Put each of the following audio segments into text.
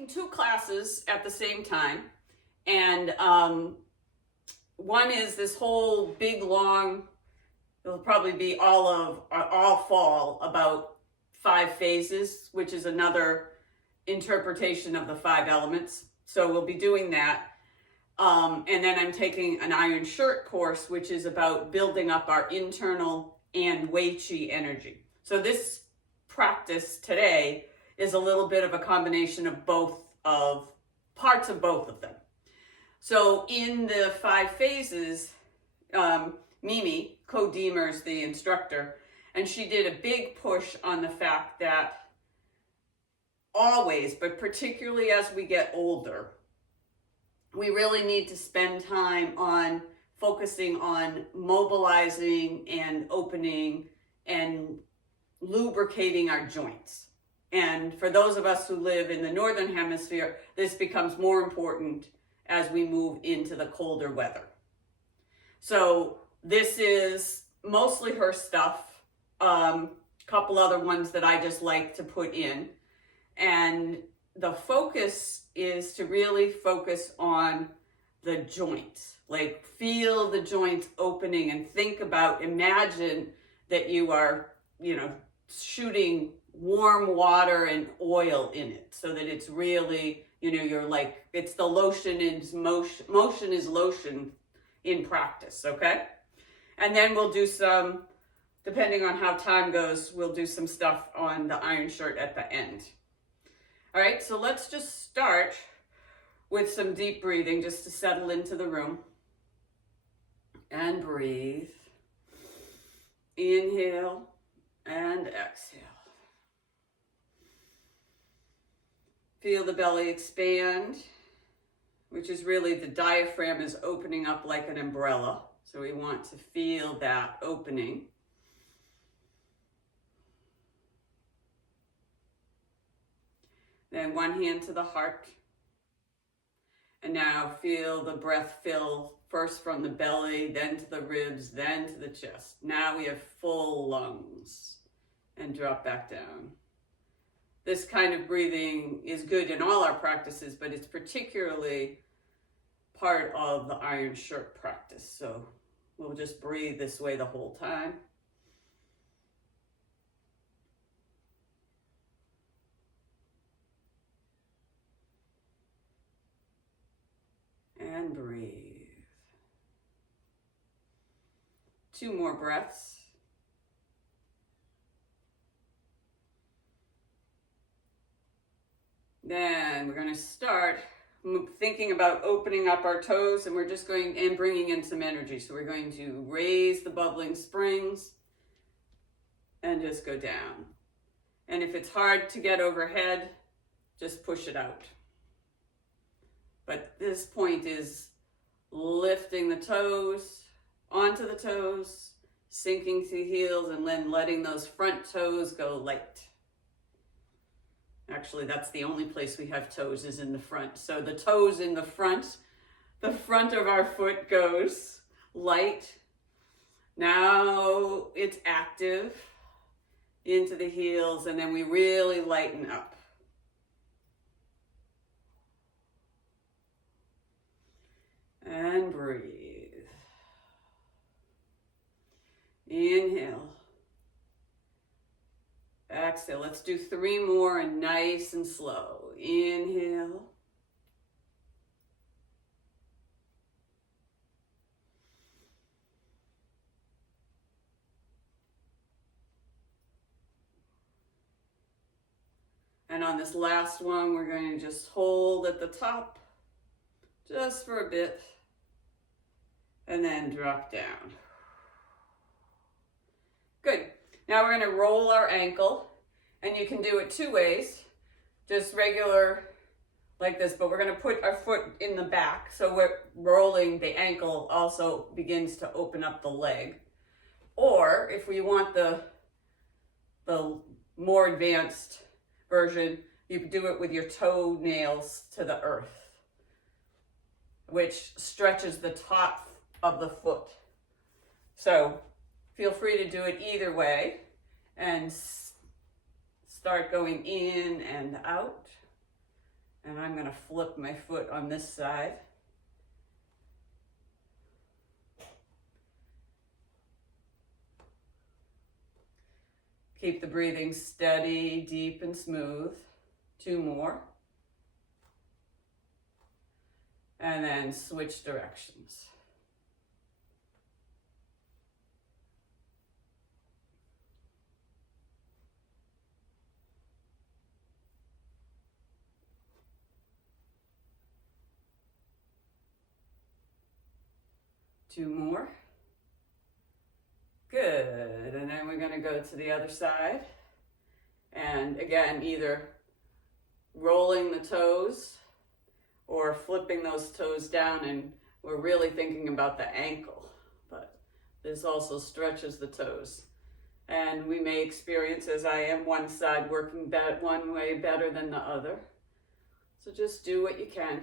taking two classes at the same time, and one is this whole big long, it'll probably be all fall, about 5 phases, which is another interpretation of the 5 elements. So we'll be doing that. And then I'm taking an Iron Shirt course, which is about building up our internal and Wei Qi energy. So this practice today is a little bit of a combination of parts of both of them. So in the 5 phases, Mimi Co-Deemer's the instructor, and she did a big push on the fact that always, but particularly as we get older, we really need to spend time on focusing on mobilizing and opening and lubricating our joints. And for those of us who live in the Northern Hemisphere, this becomes more important as we move into the colder weather. So this is mostly her stuff, couple other ones that I just like to put in. And the focus is to really focus on the joints, like feel the joints opening and imagine that you are, shooting warm water and oil in it so that it's really, you're like, it's the lotion is motion is lotion in practice, okay? And then we'll do some, depending on how time goes, we'll do some stuff on the Iron Shirt at the end. All right, so let's just start with some deep breathing just to settle into the room. And breathe. Inhale and exhale. Feel the belly expand, which is really the diaphragm is opening up like an umbrella. So we want to feel that opening. Then one hand to the heart. And now feel the breath fill first from the belly, then to the ribs, then to the chest. Now we have full lungs. And drop back down. This kind of breathing is good in all our practices, but it's particularly part of the Iron Shirt practice. So we'll just breathe this way the whole time. And breathe. 2 more breaths. Then we're going to start thinking about opening up our toes, and we're just going and bringing in some energy. So we're going to raise the bubbling springs and just go down. And if it's hard to get overhead, just push it out. But this point is lifting the toes onto the toes, sinking to the heels, and then letting those front toes go light. Actually, that's the only place we have toes is in the front. So the toes in the front of our foot goes light. Now it's active into the heels, and then we really lighten up. And breathe. Inhale. Exhale. Let's do 3 more and nice and slow. Inhale. And on this last one, we're going to just hold at the top just for a bit and then drop down. Good. Now we're going to roll our ankle, and you can do it 2 ways, just regular like this, but we're going to put our foot in the back, so we're rolling the ankle also begins to open up the leg. Or if we want the more advanced version, you can do it with your toenails to the earth, which stretches the top of the foot. So feel free to do it either way and start going in and out And I'm going to flip my foot on this side. Keep the breathing steady, deep, and smooth. 2 more. And then switch directions. Two more. Good. And then we're going to go to the other side. And again, either rolling the toes or flipping those toes down, and we're really thinking about the ankle, but this also stretches the toes. And we may experience, as I am, one side working one way better than the other. So just do what you can.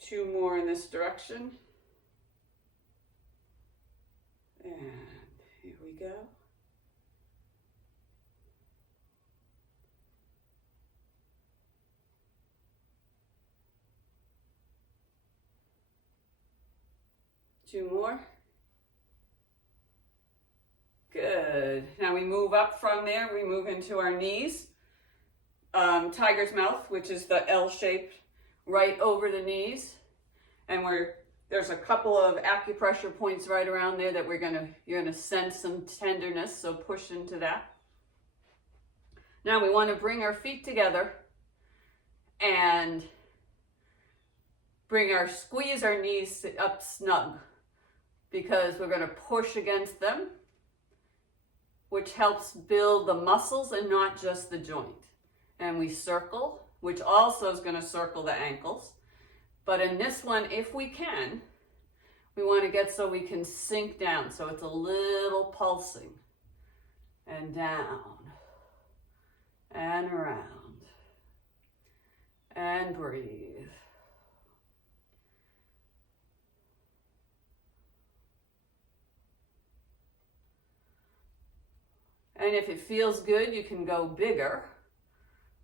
Two more in this direction. And here we go. Two more. Good. Now we move up from there. We move into our knees. Tiger's mouth, which is the L shape right over the knees. And there's a couple of acupressure points right around there that you're gonna sense some tenderness, so push into that. Now we want to bring our feet together and squeeze our knees up snug, because we're going to push against them, which helps build the muscles and not just the joint. And we circle, which also is going to circle the ankles. But in this one, if we can, we want to get so we can sink down. So it's a little pulsing. And down. And around. And breathe. And if it feels good, you can go bigger.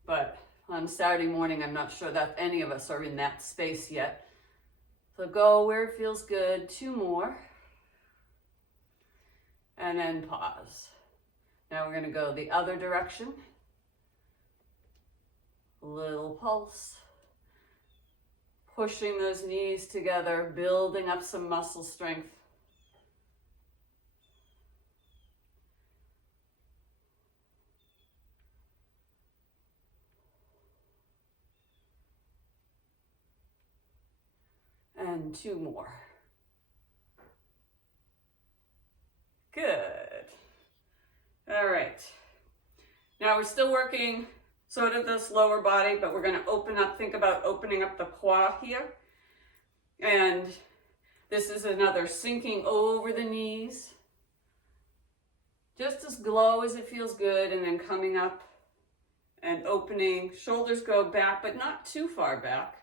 But on Saturday morning, I'm not sure that any of us are in that space yet. So go where it feels good. Two more. And then pause. Now we're going to go the other direction. A little pulse. Pushing those knees together, building up some muscle strength. And two more. Good. All right. Now we're still working sort of this lower body, but we're going to open up, think about opening up the quad here. And this is another sinking over the knees. Just as low as it feels good, and then coming up and opening. Shoulders go back, but not too far back.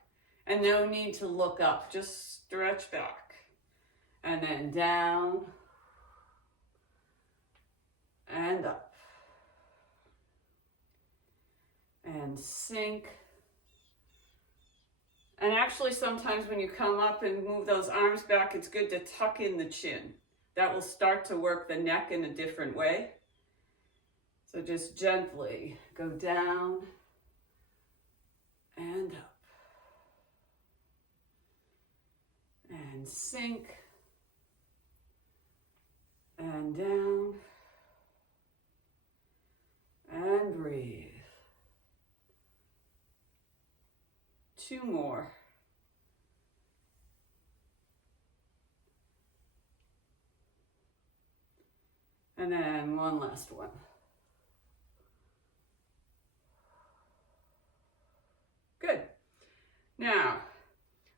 And no need to look up, just stretch back. And then down and up. And sink. And actually sometimes when you come up and move those arms back, it's good to tuck in the chin. That will start to work the neck in a different way. So just gently go down and up. And sink. And down. And breathe. Two more. And then one last one. Good. Now,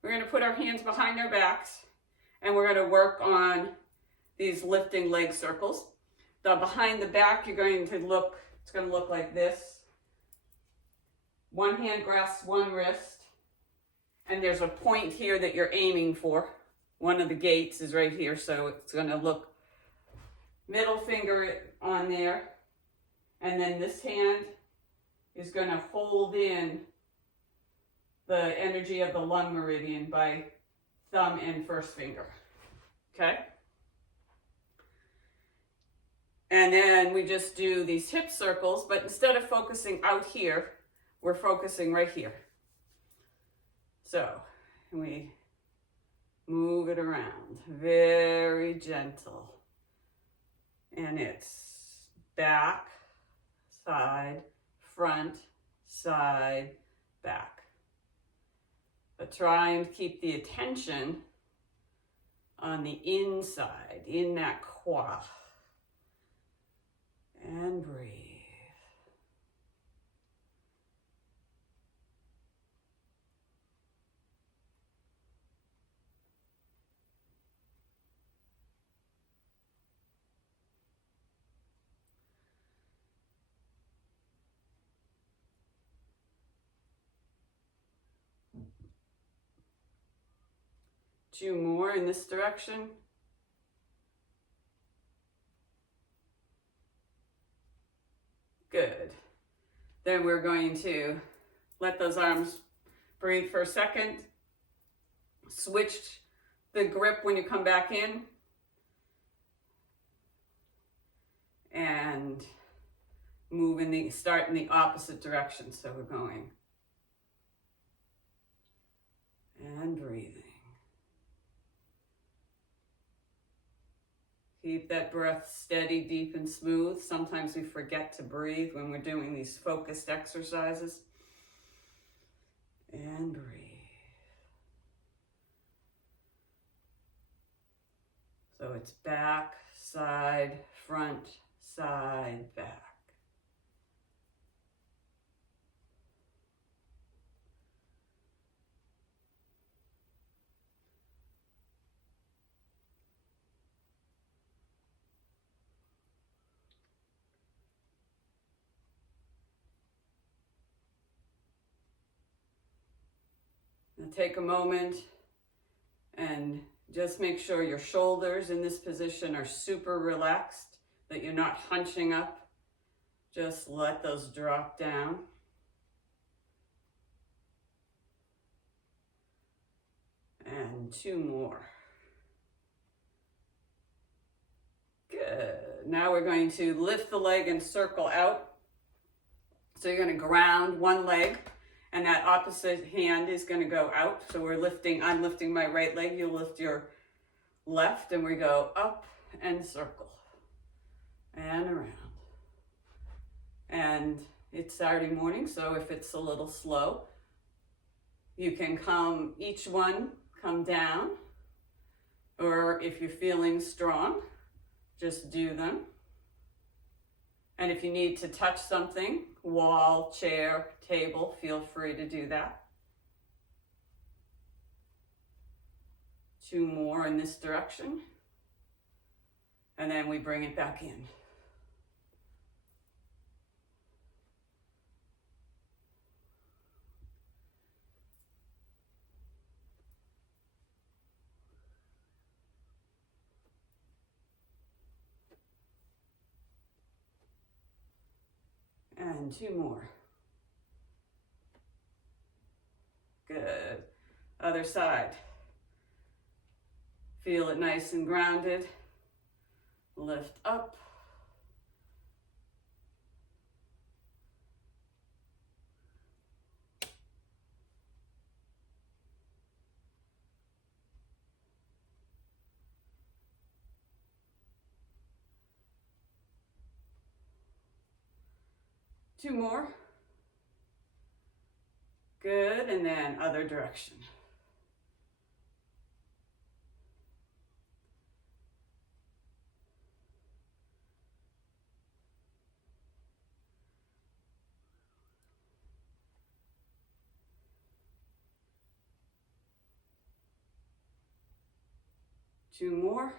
we're going to put our hands behind our backs, and we're going to work on these lifting leg circles. The behind the back, it's going to look like this. One hand grasps one wrist, and there's a point here that you're aiming for. One of the gates is right here, so it's going to look middle finger on there, and then this hand is going to hold in the energy of the lung meridian by thumb and first finger. Okay? And then we just do these hip circles, but instead of focusing out here, we're focusing right here. So, we move it around, very gentle. And it's back, side, front, side, back. But try and keep the attention on the inside, in that quad. And breathe. 2 more in this direction. Good. Then we're going to let those arms breathe for a second. Switch the grip when you come back in. And start in the opposite direction. So we're going. And breathing. Keep that breath steady, deep, and smooth. Sometimes we forget to breathe when we're doing these focused exercises. And breathe. So it's back, side, front, side, back. Now take a moment and just make sure your shoulders in this position are super relaxed, that you're not hunching up. Just let those drop down. And 2 more. Good. Now we're going to lift the leg and circle out. So you're going to ground one leg. And that opposite hand is going to go out. So I'm lifting my right leg. You'll lift your left. And we go up and circle. And around. And it's Saturday morning, so if it's a little slow, you can come down. Or if you're feeling strong, just do them. And if you need to touch something, wall, chair, table, feel free to do that. 2 more in this direction. And then we bring it back in. And 2 more. Good. Other side. Feel it nice and grounded. Lift up. Two more. Good, and then other direction. Two more.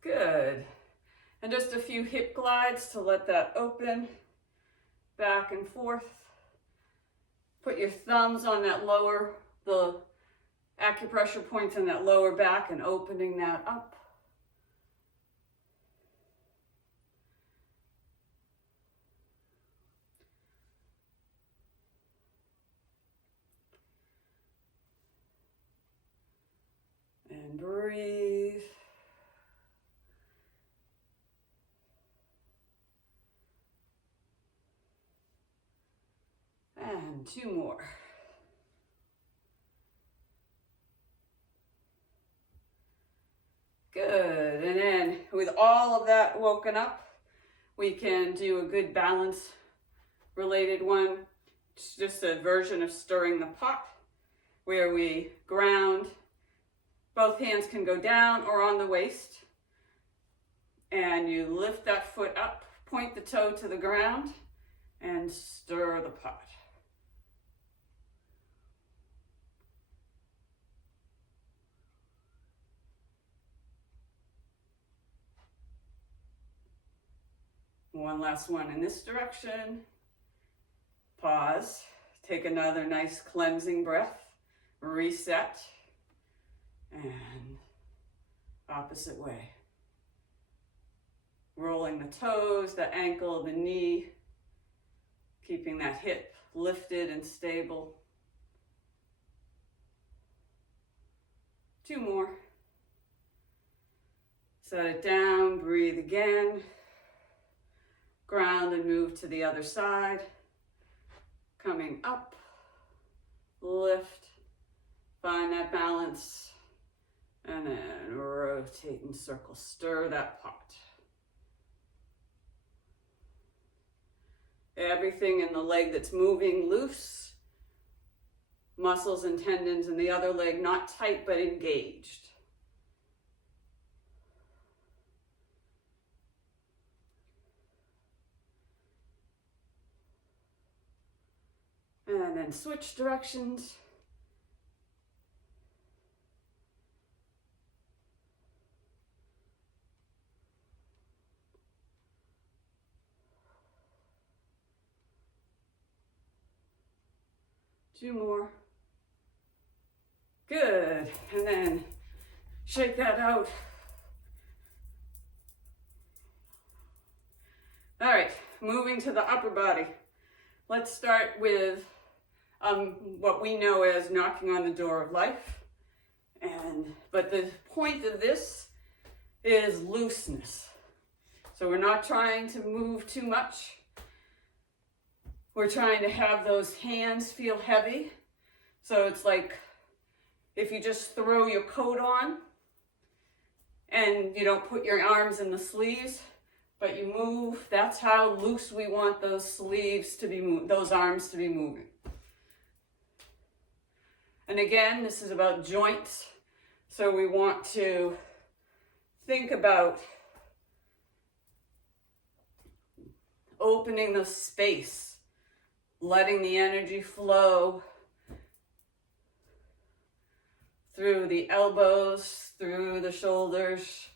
Good. And just a few hip glides to let that open, back and forth. Put your thumbs on that acupressure points in that lower back and opening that up. And breathe. And 2 more. Good. And then with all of that woken up, we can do a good balance related one. It's just a version of stirring the pot where we ground. Both hands can go down or on the waist. And you lift that foot up, point the toe to the ground, and stir the pot. One last one in this direction. Pause. Take another nice cleansing breath. Reset. And opposite way. Rolling the toes, the ankle, the knee. Keeping that hip lifted and stable. 2 more. Set it down, breathe again. Ground and move to the other side. Coming up, lift, find that balance, and then rotate and circle. Stir that pot. Everything in the leg that's moving loose. Muscles and tendons in the other leg not tight but engaged. And then switch directions. Two more. Good. And then shake that out. All right, moving to the upper body. Let's start with what we know as knocking on the door of life. But the point of this is looseness. So we're not trying to move too much. We're trying to have those hands feel heavy. So it's like if you just throw your coat on and you don't put your arms in the sleeves, but you move, that's how loose we want those sleeves to be, those arms to be moving. And again, this is about joints. So we want to think about opening the space, letting the energy flow through the elbows, through the shoulders,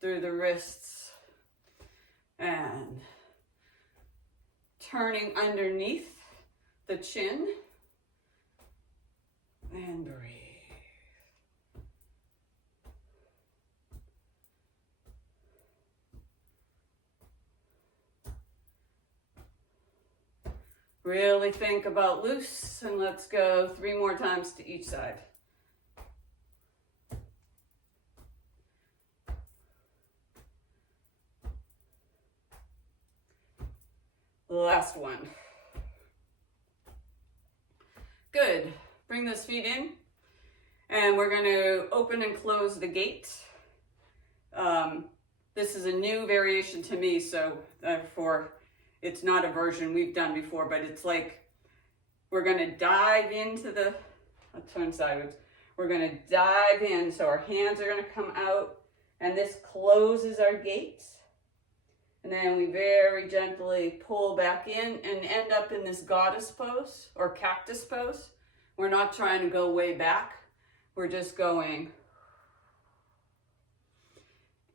through the wrists, and turning underneath the chin, and breathe. Really think about loose, and let's go 3 more times to each side. Last one. Good. Bring those feet in, and we're going to open and close the gate. This is a new variation to me, so therefore it's not a version we've done before, but it's like we're going to dive into the, I'll turn sideways. We're going to dive in, so our hands are going to come out, and this closes our gate. And then we very gently pull back in and end up in this goddess pose or cactus pose. We're not trying to go way back. We're just going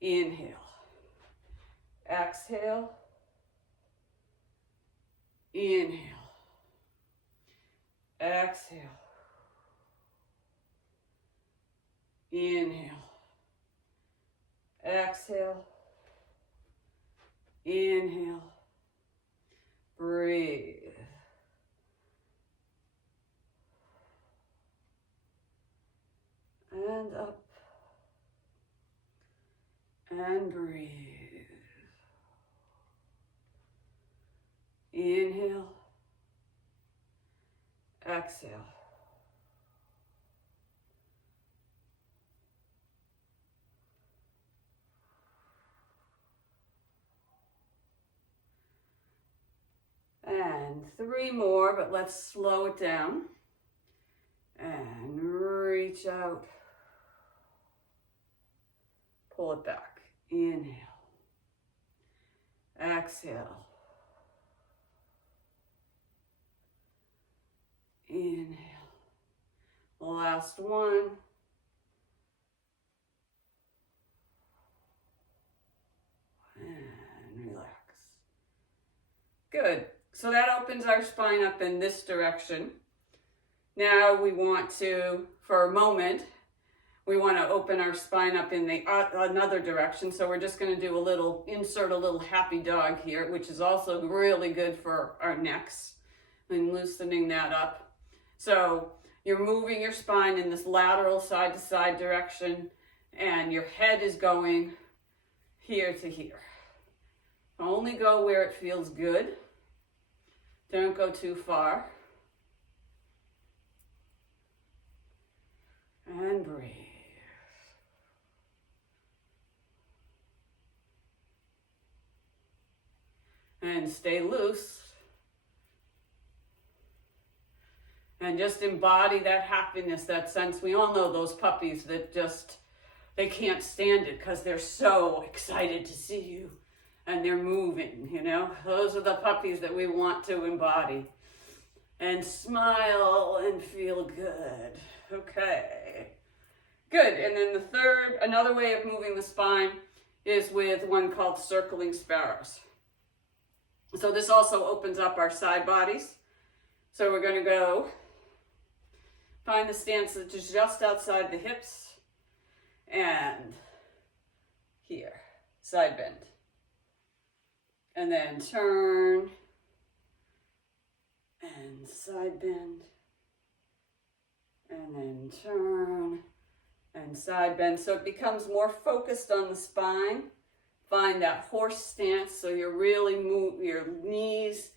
inhale, exhale, inhale, exhale, Inhale. Exhale. Inhale. Breathe. And up. And breathe. Inhale. Exhale. And 3 more, but let's slow it down. And reach out. Pull it back. Inhale. Exhale. Inhale. Last one. And relax. Good. So that opens our spine up in this direction. Now we want to, for a moment, we want to open our spine up in the another direction. So we're just going to do insert a little happy dog here, which is also really good for our necks and loosening that up. So you're moving your spine in this lateral side to side direction, and your head is going here to here. Only go where it feels good. Don't go too far. And breathe. And stay loose. And just embody that happiness, that sense. We all know those puppies that just, they can't stand it because they're so excited to see you. And they're moving, you know. Those are the puppies that we want to embody. And smile and feel good. Okay. Good. And then another way of moving the spine is with one called circling sparrows. So this also opens up our side bodies. So we're going to go find the stance that is just outside the hips and here, side bend. And then turn and side bend. And then turn and side bend. So it becomes more focused on the spine. Find that horse stance so you're really your knees,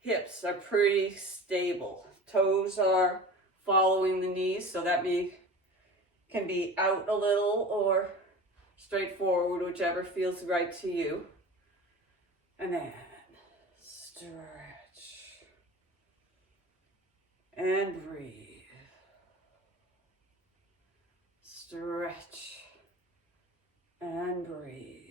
hips are pretty stable. Toes are following the knees, so that can be out a little or straight forward, whichever feels right to you. And then stretch and breathe. Stretch and breathe.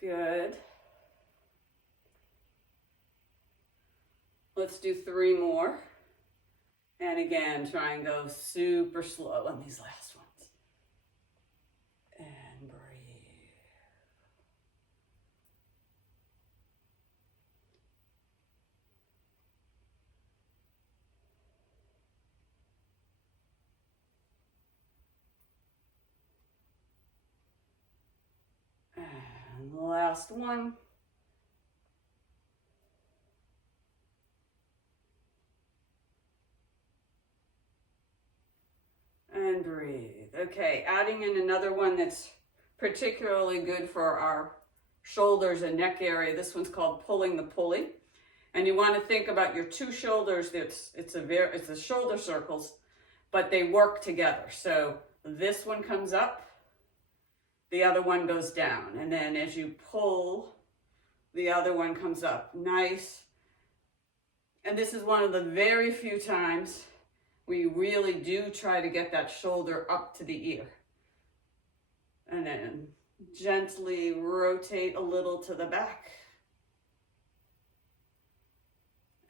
Good. Let's do 3 more. And again, try and go super slow on these last ones. And breathe. And the last one. And breathe. Okay, adding in another one that's particularly good for our shoulders and neck area. This one's called pulling the pulley. And you want to think about your 2 shoulders. It's the shoulder circles, but they work together. So this one comes up, the other one goes down. And then as you pull, the other one comes up. Nice. And this is one of the very few times we really do try to get that shoulder up to the ear. And then gently rotate a little to the back.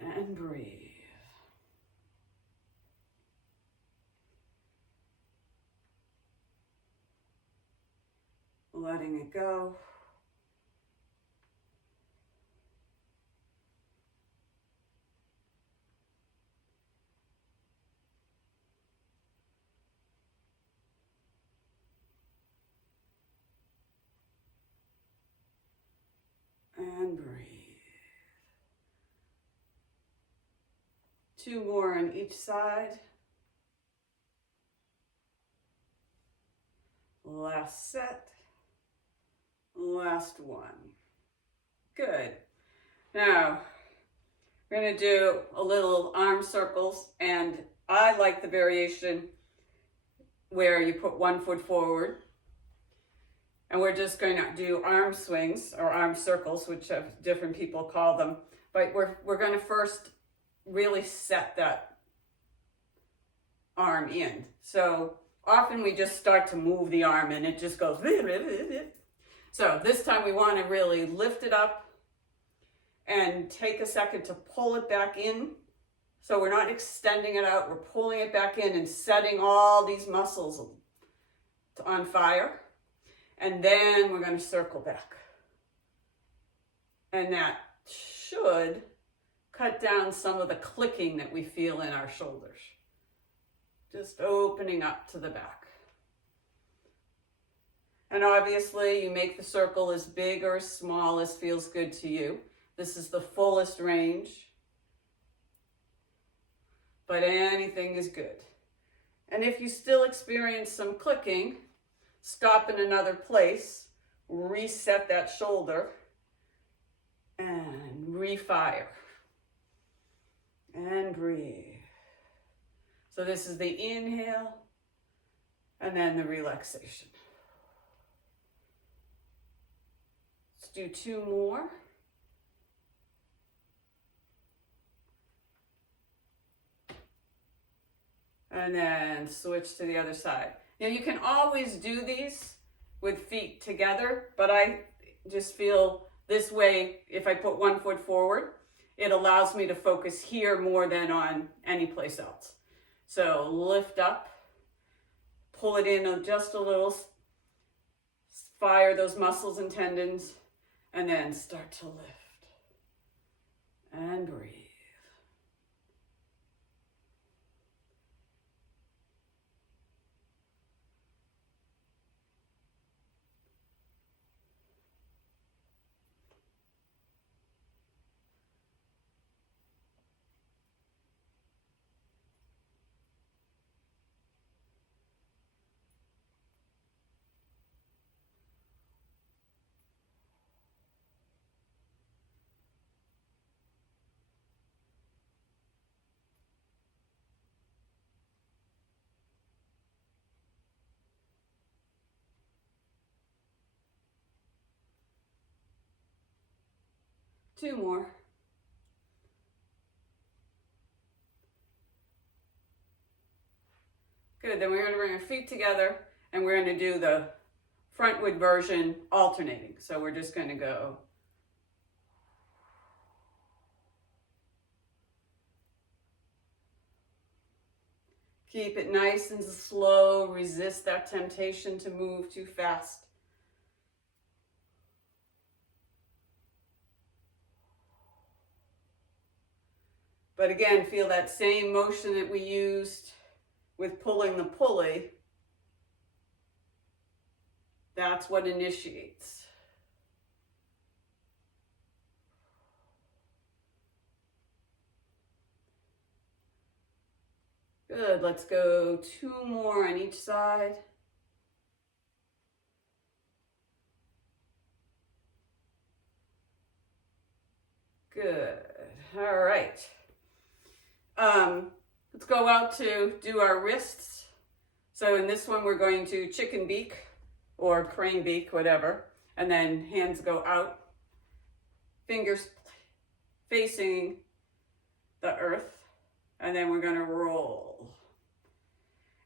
And breathe. letting it go. And breathe. 2 more on each side. Last set. Last one. Good. Now, we're going to do a little arm circles, and I like the variation where you put 1 foot forward, and we're just going to do arm swings or arm circles, which different people call them, but we're going to first really set that arm in. So often we just start to move the arm and it just goes. So this time we want to really lift it up and take a second to pull it back in. So we're not extending it out, we're pulling it back in and setting all these muscles on fire. And then we're going to circle back. And that should cut down some of the clicking that we feel in our shoulders. Just opening up to the back. And obviously you make the circle as big or as small as feels good to you. This is the fullest range, but anything is good. And if you still experience some clicking, stop in another place, reset that shoulder, and refire. And breathe. So this is the inhale, and then the relaxation. Let's do 2 more. And then switch to the other side. Now you can always do these with feet together, but I just feel this way, if I put 1 foot forward, it allows me to focus here more than on any place else. So lift up, pull it in just a little, fire those muscles and tendons, and then start to lift. And breathe. Two more. Good, then we're going to bring our feet together and we're going to do the frontward version alternating. So we're just going to go. Keep it nice and slow. Resist that temptation to move too fast. But again, feel that same motion that we used with pulling the pulley. That's what initiates. Good, let's go 2 more on each side. Good, all right. Let's go out to do our wrists. So in this one, we're going to chicken beak or crane beak, whatever. And then hands go out, fingers facing the earth. And then we're gonna roll.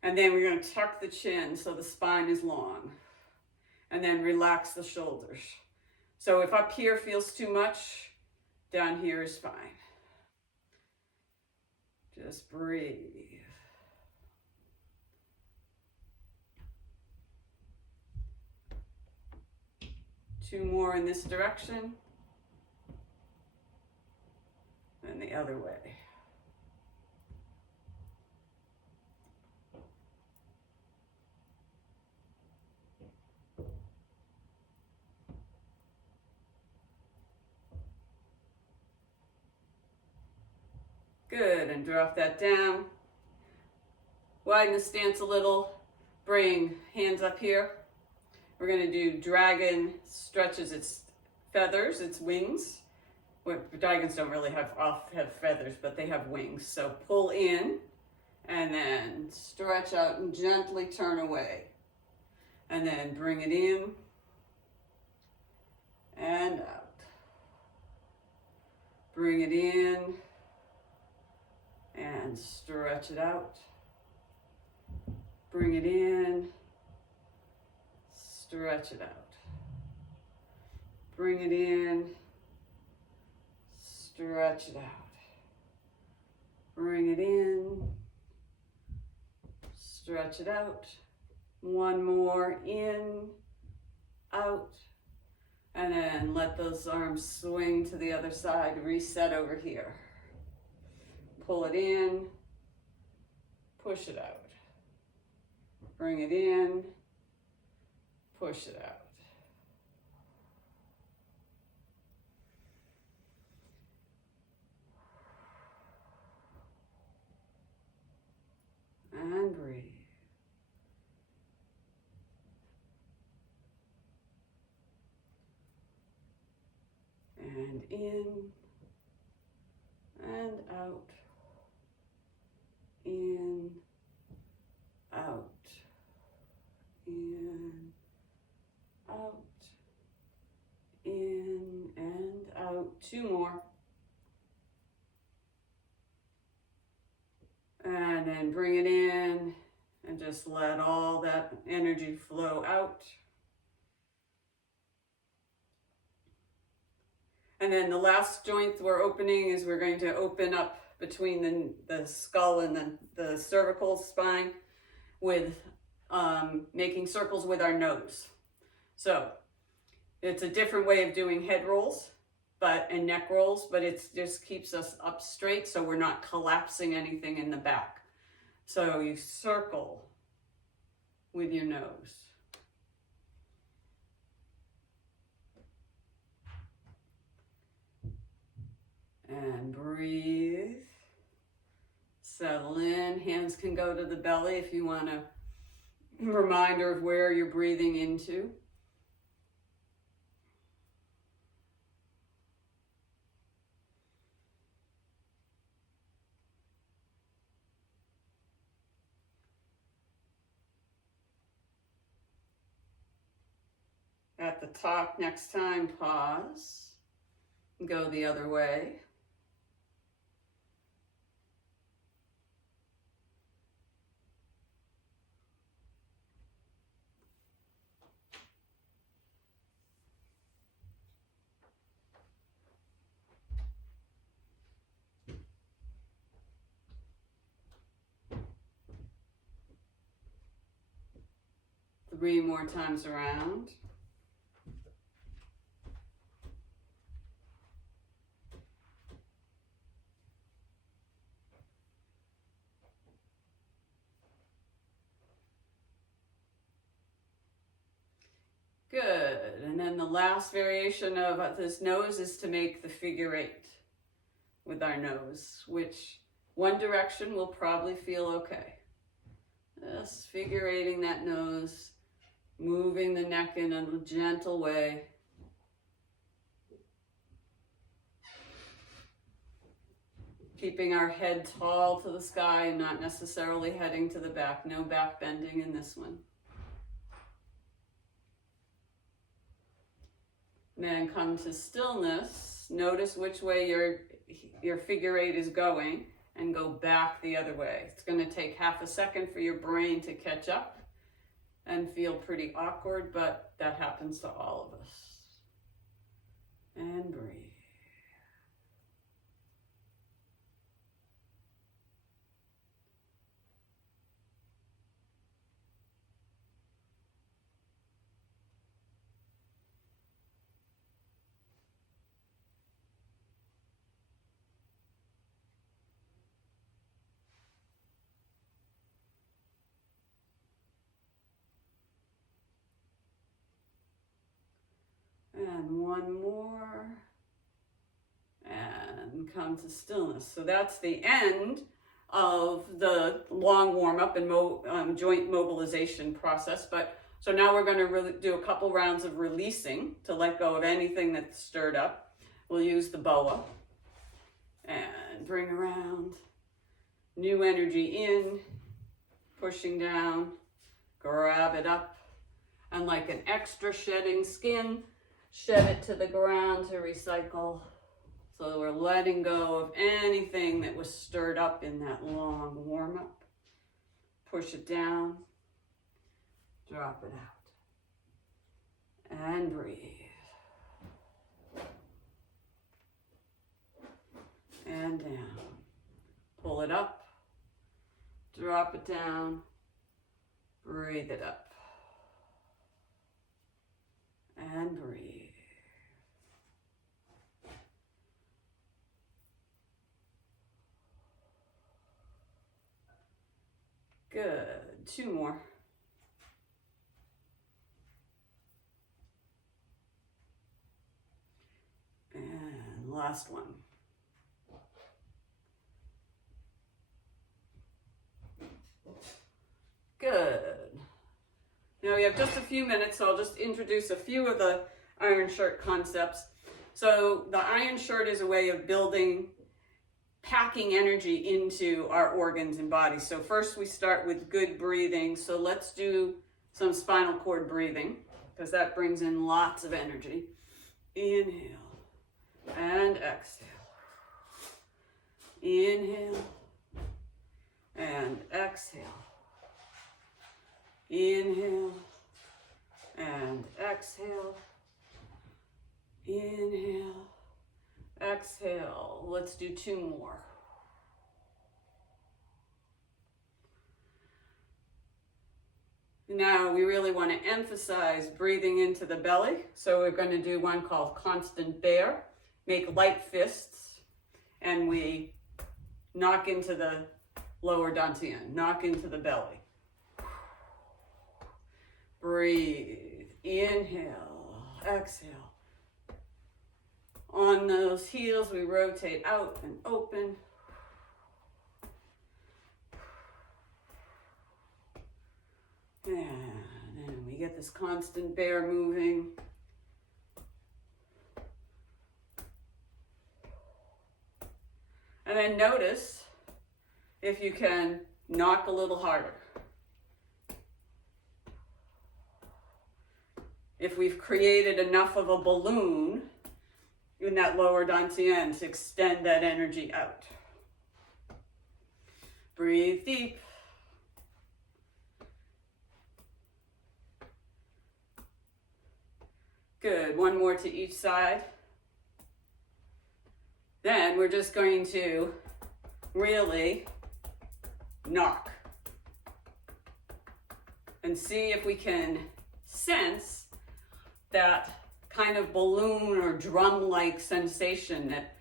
And then we're gonna tuck the chin so the spine is long. And then relax the shoulders. So if up here feels too much, down here is fine. Just breathe. 2 more in this direction. And the other way. Good, and drop that down. Widen the stance a little. Bring hands up here. We're going to do dragon stretches its feathers, its wings. Well, dragons don't really have feathers, but they have wings. So pull in and then stretch out and gently turn away. And then bring it in and out. Bring it in and stretch it out. Bring it in, stretch it out. Bring it in, stretch it out. Bring it in, stretch it out. One more, in, out. And then let those arms swing to the other side, reset over here. Pull it in, push it out. Bring it in, push it out. And breathe. And in, and out. In, out. In, out. In, and out. 2 more. And then bring it in and just let all that energy flow out. And then the last joint we're opening is we're going to open up between the skull and the cervical spine with making circles with our nose. So it's a different way of doing head rolls and neck rolls, but it just keeps us up straight so we're not collapsing anything in the back. So you circle with your nose. And breathe. Settle in. Hands can go to the belly if you want a reminder of where you're breathing into. At the top, next time, pause. Go the other way. Three more times around. Good. And then the last variation of this nose is to make the figure 8 with our nose, which one direction will probably feel okay. Just figure 8ing that nose, moving the neck in a gentle way. Keeping our head tall to the sky and not necessarily heading to the back. No back bending in this one. Then come to stillness. Notice which way your figure 8 is going and go back the other way. It's going to take half a second for your brain to catch up and feel pretty awkward, but that happens to all of us. And breathe. And one more. And come to stillness. So that's the end of the long warm-up and joint mobilization process. But so now we're going to really do a couple rounds of releasing to let go of anything that's stirred up. We'll use the boa and bring around new energy in, pushing down, grab it up, and like an extra shedding skin, shed it to the ground to recycle. So we're letting go of anything that was stirred up in that long warm-up. Push it down, drop it out, and breathe. And down. Pull it up, drop it down, breathe it up, and breathe. Good. Two more. And last one. Good. Now we have just a few minutes, so I'll just introduce a few of the iron shirt concepts. So the iron shirt is a way of packing energy into our organs and bodies. So first we start with good breathing. So let's do some spinal cord breathing, because that brings in lots of energy. Inhale and exhale. Inhale and exhale. Inhale and exhale. Inhale, exhale. Let's do two more. Now we really want to emphasize breathing into the belly. So we're going to do one called Constant Bear. Make light fists, and we knock into the lower dantian, knock into the belly. Breathe, inhale, exhale. On those heels, we rotate out and open. And then we get this constant bear moving. And then notice if you can knock a little harder. If we've created enough of a balloon in that lower dantian to extend that energy out. Breathe deep. Good, one more to each side. Then we're just going to really knock and see if we can sense that kind of balloon or drum-like sensation that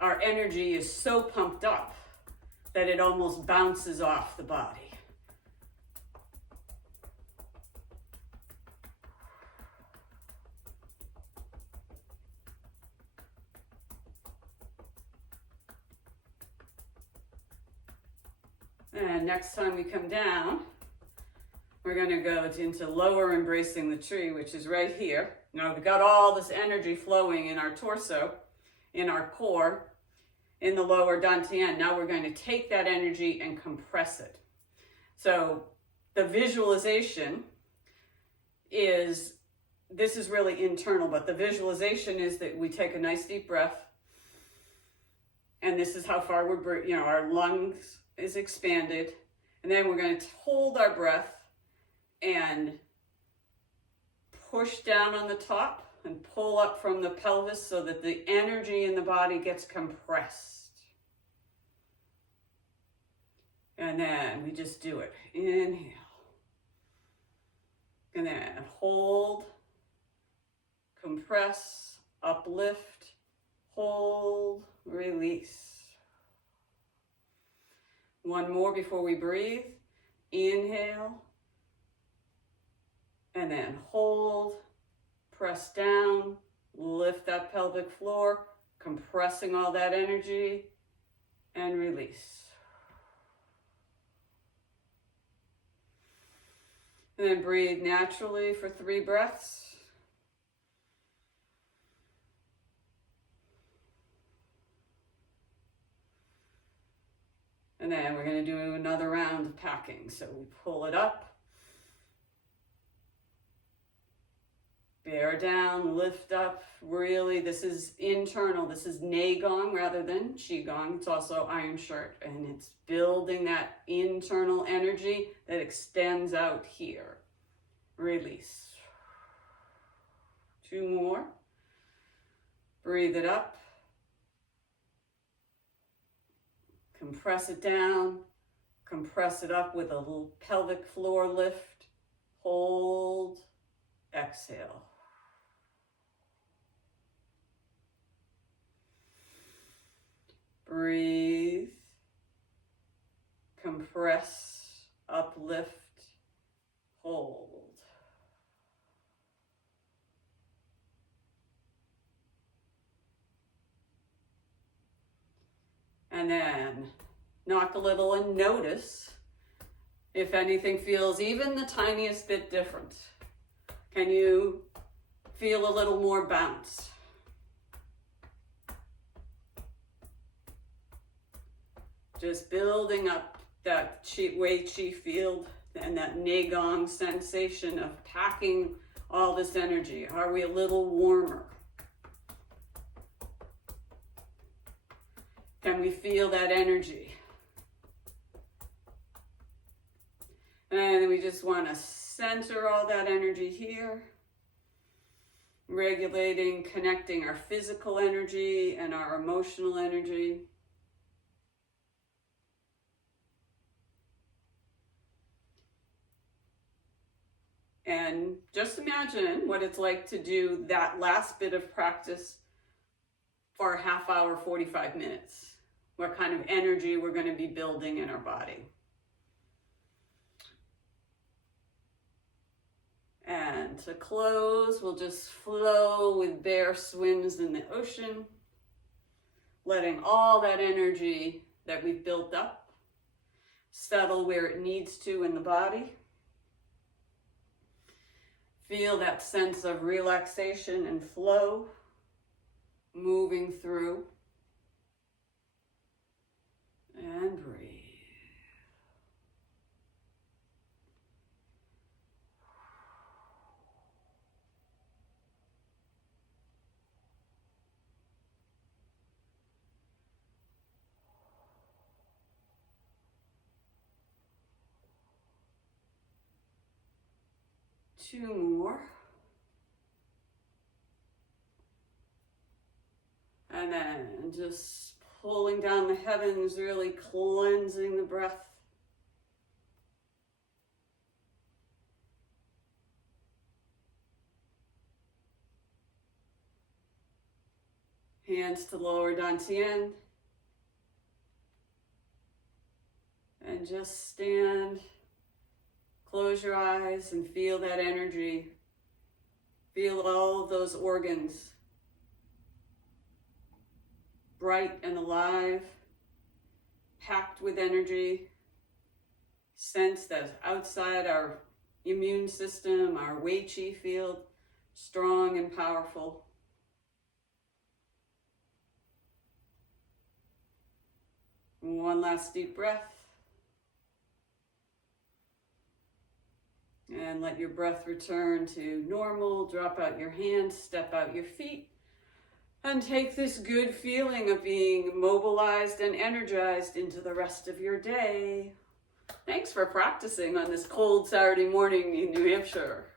our energy is so pumped up that it almost bounces off the body. And next time we come down, we're going to go into lower embracing the tree, which is right here. Now we've got all this energy flowing in our torso, in our core, in the lower dantian. Now we're going to take that energy and compress it. So the visualization is, this is really internal, but the visualization is that we take a nice deep breath, and this is how far we're, our lungs is expanded, and then we're going to hold our breath and push down on the top and pull up from the pelvis so that the energy in the body gets compressed. And then we just do it. Inhale. And then hold, compress, uplift, hold, release. One more before we breathe. Inhale. And then hold, press down, lift that pelvic floor, compressing all that energy, and release. And then breathe naturally for 3 breaths. And then we're going to do another round of packing. So we pull it up, bear down, lift up. Really, this is internal. This is Neigong rather than Qigong. It's also Iron Shirt, and it's building that internal energy that extends out here. Release. 2 more. Breathe it up. Compress it down, compress it up with a little pelvic floor lift. Hold, exhale. Breathe, compress, uplift, hold. And then knock a little and notice if anything feels even the tiniest bit different. Can you feel a little more bounce? Just building up that Wei Qi field and that Neigong sensation of packing all this energy. Are we a little warmer? Can we feel that energy? And we just want to center all that energy here, regulating, connecting our physical energy and our emotional energy. And just imagine what it's like to do that last bit of practice for a half hour, 45 minutes. What kind of energy we're going to be building in our body. And to close, we'll just flow with bear swims in the ocean, letting all that energy that we've built up settle where it needs to in the body. Feel that sense of relaxation and flow moving through. And breathe. Two more. And then just pulling down the heavens, really cleansing the breath. Hands to lower dantian. And just stand, close your eyes and feel that energy. Feel all of those organs bright and alive, packed with energy. Sense that outside our immune system, our Wei Qi field, strong and powerful. One last deep breath. And let your breath return to normal. Drop out your hands, step out your feet. And take this good feeling of being mobilized and energized into the rest of your day. Thanks for practicing on this cold Saturday morning in New Hampshire.